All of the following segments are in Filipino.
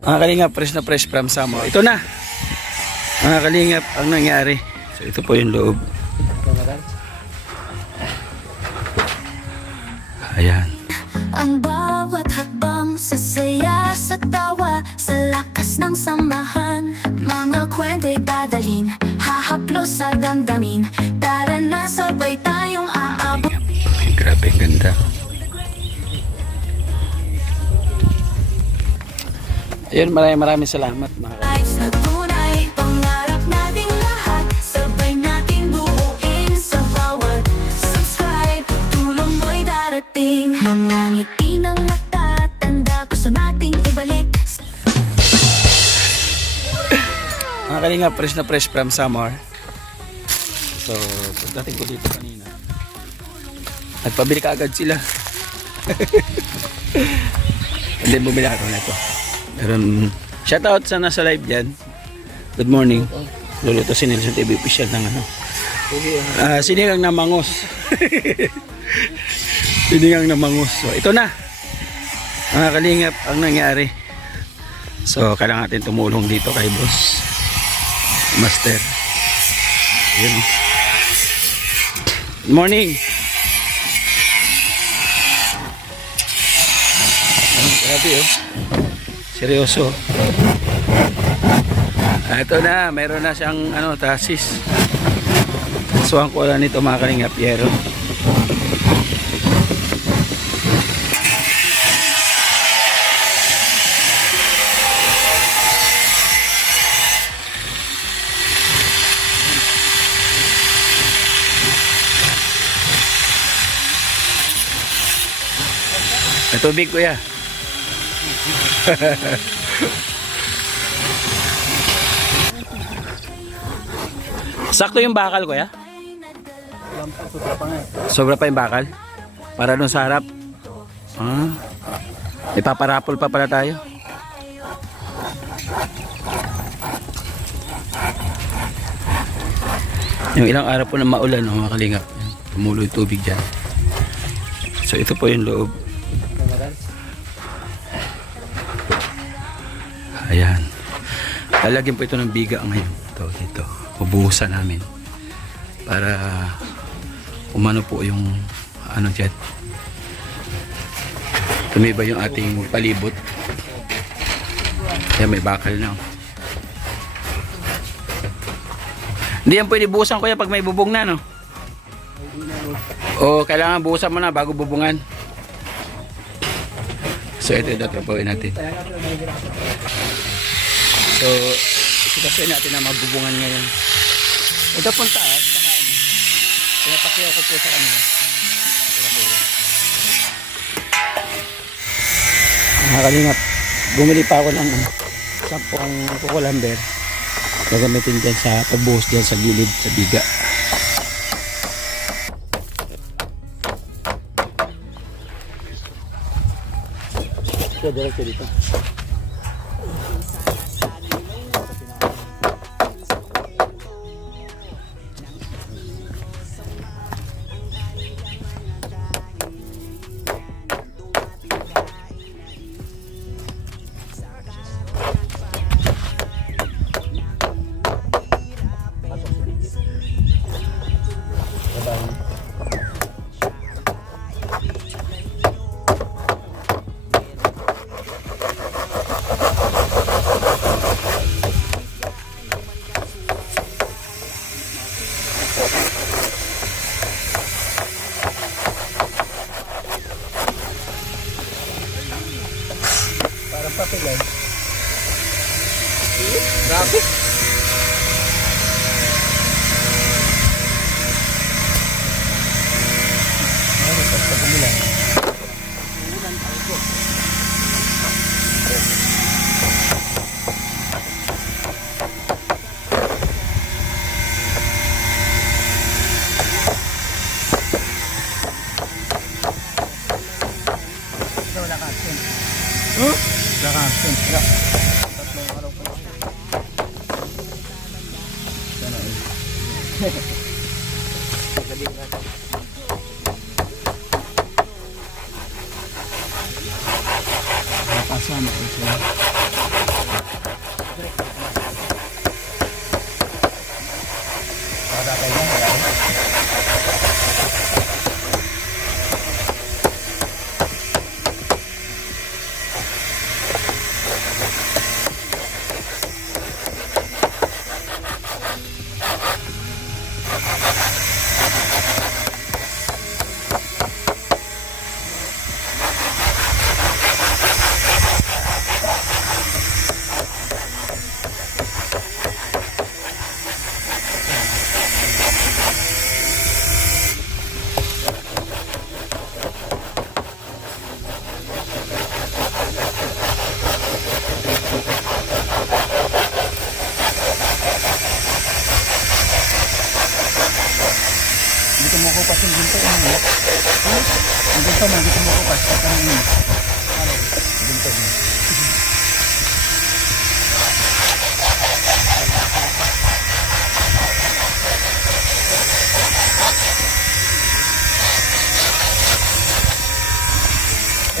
Mga kalingap, fresh na fresh from Samoa. Ito na. Mga kalingap, ang nangyari. So ito po yung loob. Ayan. Ang bawat hakbang sa saya, sa tawa, sa lakas ng samahan. Mga kwento'y dadalhin, hahaplos sa damdamin. Tara na, sabay tayong aabot. Grabe, ang ganda. Ayun, maraming salamat mga kalingap. Lives na tunay, pangarap nating lahat. Sabay natin buuin sa bawat subscribe. Tulong mo'y darating. Mga ngiti ng mata, tanda ko sa nating ibalik. Mga kalingap, fresh na fresh from Samar. So, pagdating ko dito kanina, nagpabili ka agad sila. Hindi, bumili ako na ito. Meron, shoutout sa nasa live dyan. Good morning. Luluto si Nelson TV official ng ano. Sinigang na mangos. Sinigang na mangos. So, ito na. Mga kalingap, ang nangyari. So, kailangan natin tumulong dito kay boss Master. Yun. Good morning. Grabe oh. Seryoso. Ito na, mayroon na siyang ano, tasis. Suwang ko lang nito mga kalingap, Piero. Tubig kuya. Sakto yung bakal kuya? Sobra pa yung bakal? Para dun sa harap? Ipaparapol pa pala tayo. Yung ilang araw po na maulan mga kalingap, tumulo yung tubig dyan. So ito po yung loob. Ayan. Lalagyan po ito ng biga ngayon. Ito, dito. Bubuhusan namin. Para umano po yung ano dyan. Tumiba yung ating palibot. Ayan, may bakal na. Hindi yan pwede buhusan kuya pag may bubong na, no? O kailangan buhusan mo na bago bubungan. So ito yung tatrapawin natin. So, isipasuin natin na mabubungan ngayon. Ito punta saka ano. Pinapakiyaw ko po sa kanila. Mga kalingap, bumili pa ako ng 10 kukulamber. Gagamitin dyan sa pagbuhos dyan sa gilid, sa biga. So, diretso dito. Parang papel eh. Grabe. yung ginto ano? Ang ginto mo, gusto mo kupas. Ano? Ginto mo.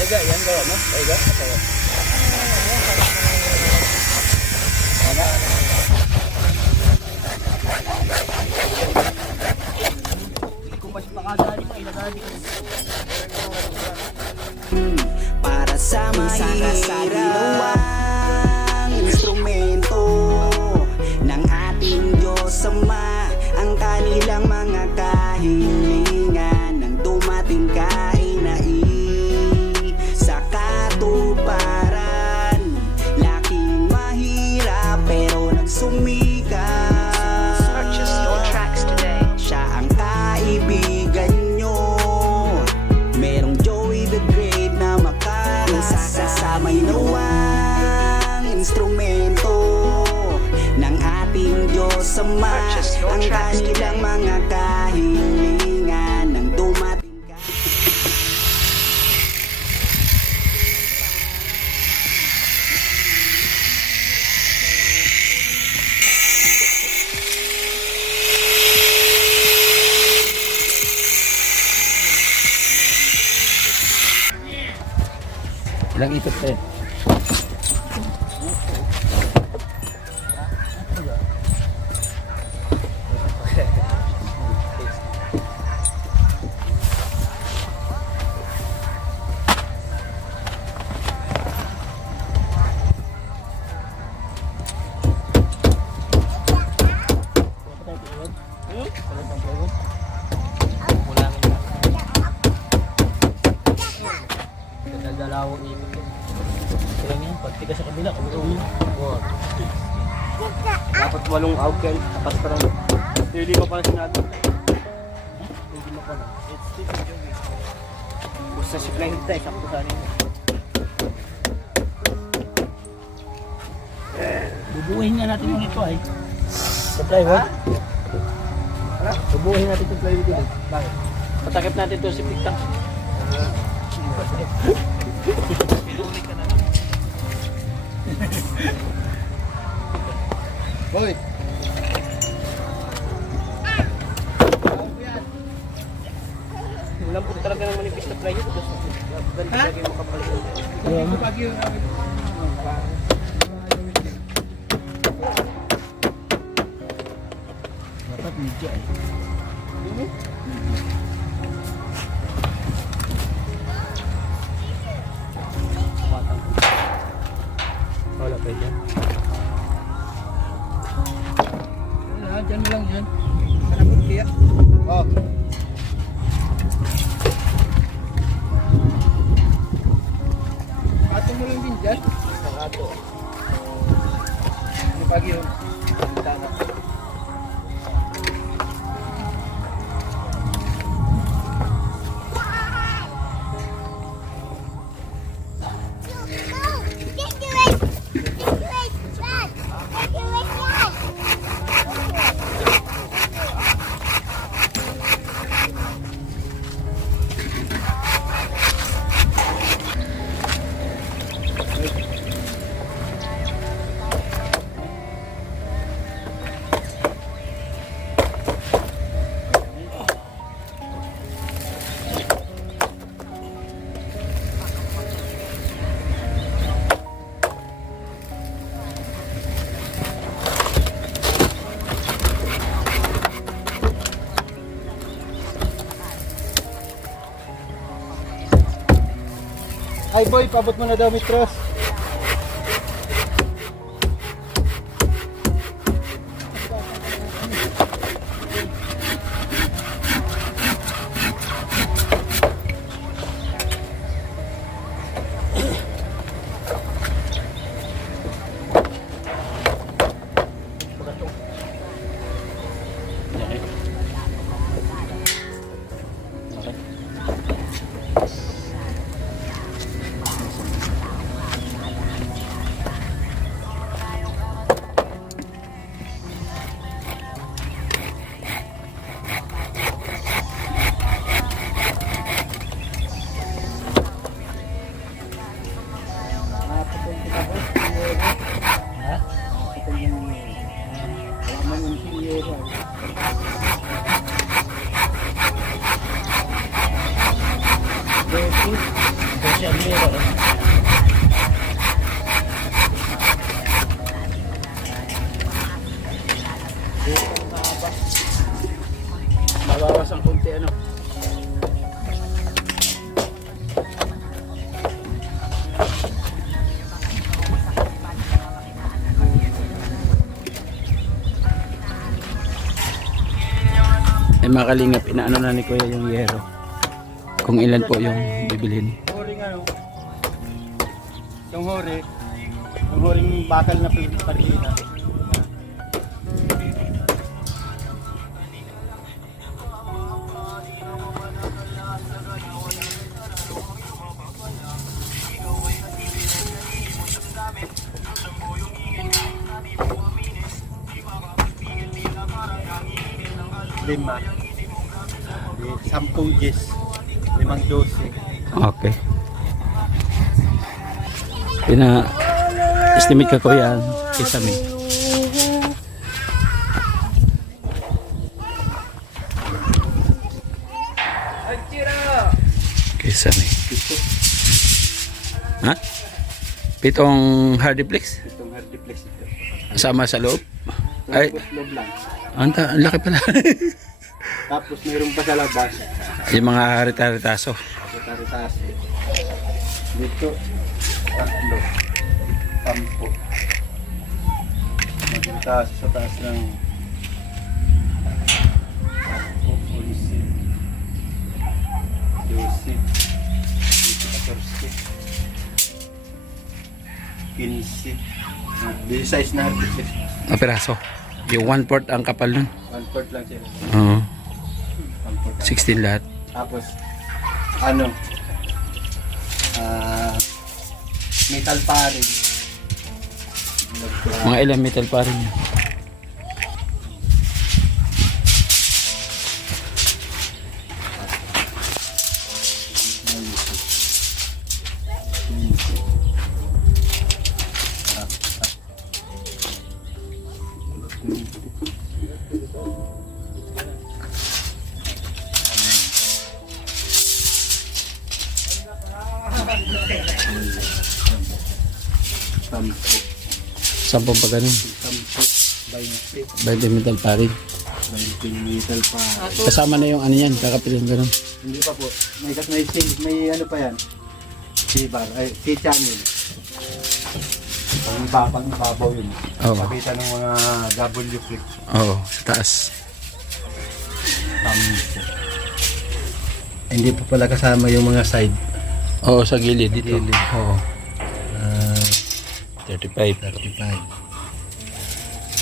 Ega, yan gawa mo? Ega? Para sa mahirap instrumento ng ating Diyos Ama, ang kanilang mga kahilingan nang dumating kainai sa katuparan. Laking mahirap pero nagsumikat. Purchase your tracks today. Siya ang kaibigan nyo. Merong Joey the Great na makakasamay nawang instrumento ng ating Diyos Ama, Purchase your ang tracks kanilang today. mga kahilingan nang dumating ka. Ilang ikot pa eh. Dalawang ikot ko. Kaya nga, pagtiga sa kabila, kabila mo. Dapat 8 out yan. Tapat pa lang. Hindi pa pala sinado. Hindi pa pala. Basta si Fly Hita, sakto sa rin. Bubuhin nga natin yung ito ay. Sa plywood? Bubuhin natin yung plywood dito. Bakit? Patakip natin ito si Piktak. Boy. Ulam po talaga ng manipis na plywood. Ganito lagi makapal. Dapat medyo eh. Wala pa dyan. Wala, dyan lang yan. Sana po kaya? Oo. Ato mo lang din dyan? Ato. Ano pag yun? Tama. Ay boy, pabot mo na daw Mitros. Ay mga kalingap, inaano na ni Kuya yung yero. Kung ilan po yung bibilhin. Hori nga no. Yung huring bakal na parihina. Lima. 10 gis. 5 dose. Okay. Estimate ka Kuya Kisame. Kisame. Ha? Pitong hardiplex? Itong hardiplex ito. Sama sa loob? Ay, Loob lang. ang laki pala. Tapos mayroon pa sa labas. Yung mga harita-haritaso. Sa taas. Dito, 3, 10. Magtaas sa taas ng 15. Di size na hardiplex. Na piraso. Yung 1/4 ang kapal nun. 1/4 lang sila. Oo. 1/4. 16 lahat. Tapos, ano, metal paring. Mga ilang metal pa rin yan. Sampung pa ganun. 20 20 metal pa rin. metal pa. Kasama na yung ano yan, kakapit yung ganun. Hindi pa po. May ano pa yan. C-bar, ay C-channel. Pang ibabaw yun. Oo. Kapitan ng mga W clip. Oo, sa taas. Hindi pa pala kasama yung mga side. Oo, sa gilid dito. Gilid. Oo. 35.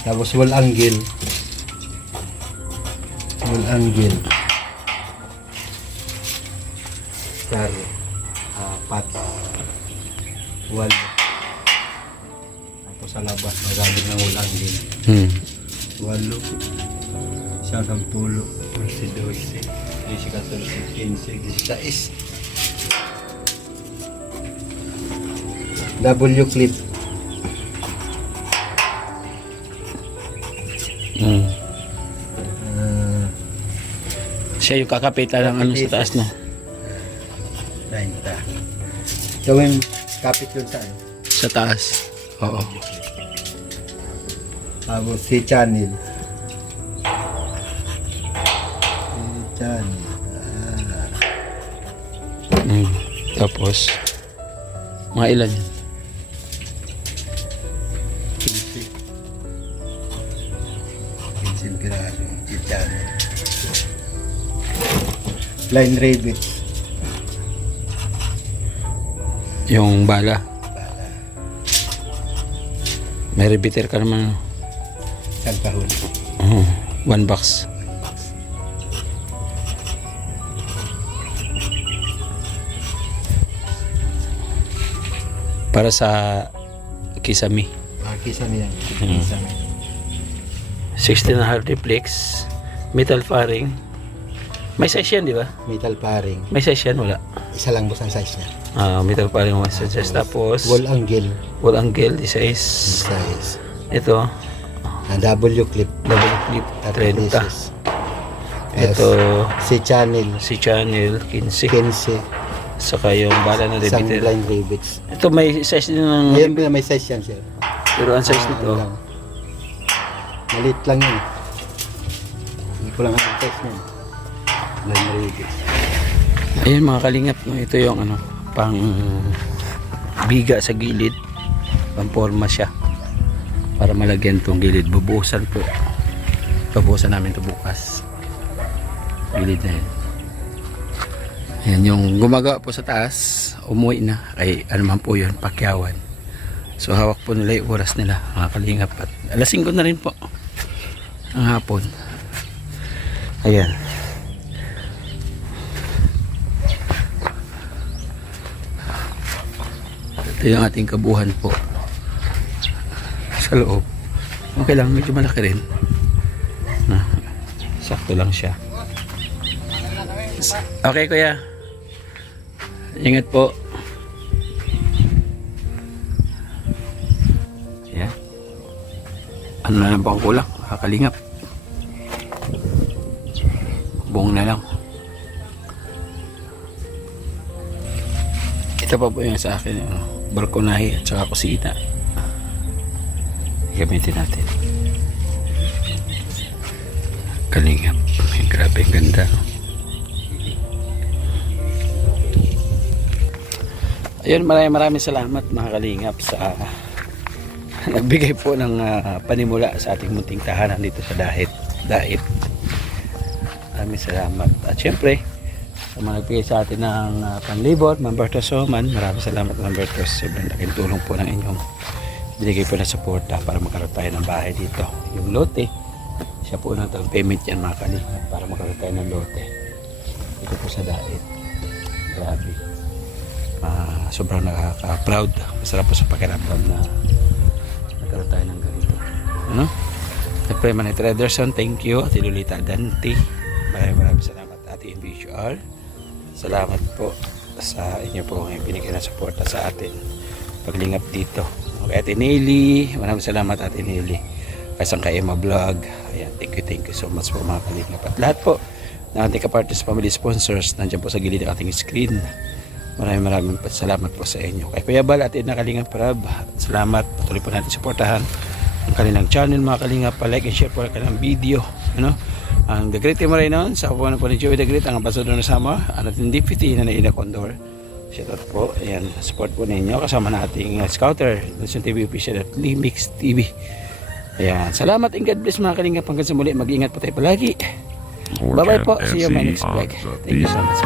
Tapos wall angle. Star. 4. Wall. Tapos sa labas magamit ng wall angle. 8. Siyang 10. 12. 14. 15. 16. W clip. Siya yung kakapitan ng ano sa taas na. 90. Gawin kapit yun saan? Sa taas. Oo. Tapos si channel. Tapos, mga ilan yan? 15 piraso. Si channel. Line rabbit. Yung bala. May repeater ka naman. Isang kahon. Oo. 1 box. Para sa Kisame. Kisa niyan. 16 na hardiplex. Metal faring. May size yan, di ba? Metal paring. May size yan, wala. Isa lang boss ang size niya. Metal faring may size. Tapos, Wall angle. wall angle, di size. Size. Ito, W clip. double clip, 30. pieces. Ito, Si channel. si channel, 15. 15. Saka yung bala na Isang repeater. line rabbits. Ito may size din ng... Ngayon may size yan sir. Pero ang size Ano nito, lang. Maliit lang yun. Hindi ko lang ang size niyan. Line rabbits. ayun mga kalingap, no? Ito yung ano, pang biga sa gilid. Pamporma siya. Para malagyan tong gilid. Bubuhusan po. Bubuhusan namin ito bukas. Gilid na yan. Yan yung gumagawa po sa taas, umuwi na. Kay ano man po yun, Pakyawan. So hawak po nila yung oras nila, mga kalingap. At alas 5 na rin po ang hapon. Ayan. Ito yung ating kabuhan po sa loob. Okay lang, medyo malaki rin. Sakto lang siya. Okay kuya, ingat po. Ayan. Ano na lang po ang kulang, kakalingap. Buong na lang. Ito pa po yung sa akin, balkonahe at saka kusina. Gamitin natin. Kalingap. Ay, grabe, ang ganda. Ayun, maraming salamat mga kalingap sa nagbigay po ng panimula sa ating munting tahanan dito sa Dait. Maraming salamat. At syempre, sa mga nagbigay sa atin ng panlibot, Ma'am Bertos Soman, maraming salamat Ma'am Bertos. Sobrang laking tulong po ng inyong binigay po na suporta para magkaroon tayo ng bahay dito. Yung lote, siya po nang payment yan mga kalingap para magkaroon tayo ng lote. Ito po sa Dait. Grabe. Sobrang nakaka-proud. Masarap po sa pakiramdam na nagkaroon tayo ng ganito. Ano? Siyempre, Manit Rederson, thank you. Ate Lolita Dante, maraming salamat. Ate Visual, salamat po sa inyo po ang binigay na suporta sa atin paglingap dito. Okay, Ate Nelly, maraming salamat Ate Nelly. Kasang kay Emma Vlog. Ayan, thank you so much po mga kalingap. At lahat po ng ating kapartners, family sponsors, nandiyan po sa gilid ng ating screen. Maraming salamat po sa inyo. Kay Kuya Bal at Edna Kalingap Prab, salamat. Patuloy po natin suportahan ang kanilang channel mga Kalingap. Pa-like and share po ang kanilang video. Ano? Ang The Great Timarayon, sa kapuan po ni Joey The Great, ang ambassador na sama, ang ating deputy na Ina Condor. Shoutout po. Ayan, support po ninyo. Kasama na ating scouter, Luzon TV official at Limix TV. Ayan, salamat and God bless mga Kalingap. Hanggang sa muli, mag-ingat po tayo palagi. Bye bye po. See you on my next vlog. Thank you so much.